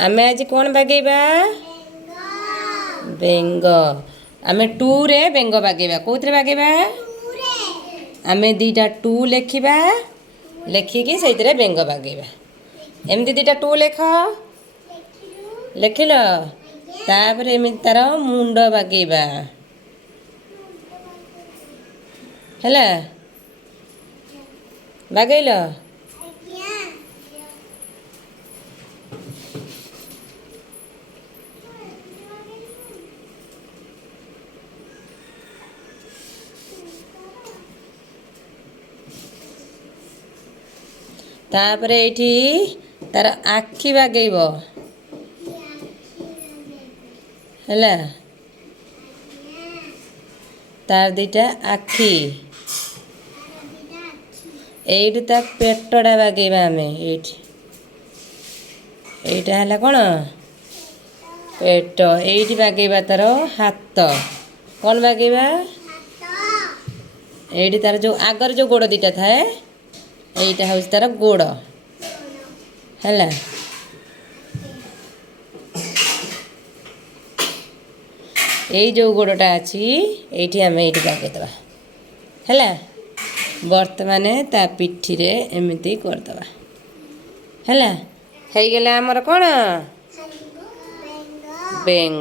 आमे आज कौन बागेबा बेंग आमे टू रे बेंग बागेबा कोथरे बागेबा आमे दीटा टू लेखिबा लेखिकी सेइतरे बेंग बागेबा एमती दीटा टू लेख लेखिल तापर एमती तार मुंड बागेबा हैला बागेल तापर एठी तार आखि बागेब हैला तार दीटा आखि एइटु ता पेटटा बागेबा आमे एइटा हैला कोन पेट एइटी बागेबा तार हाथ कौन बागेबा एइटी तार जो आगर जो गोड़ दीटा थाए एइटा हउस तार गोड़ हैला एइ जो गोड़टा अछि एइठी आमे एइठी बागेदबा हैला वर्तमान ता पिठी रे एमिति करदबा हैला हेइ गेला हमर कोन बेंग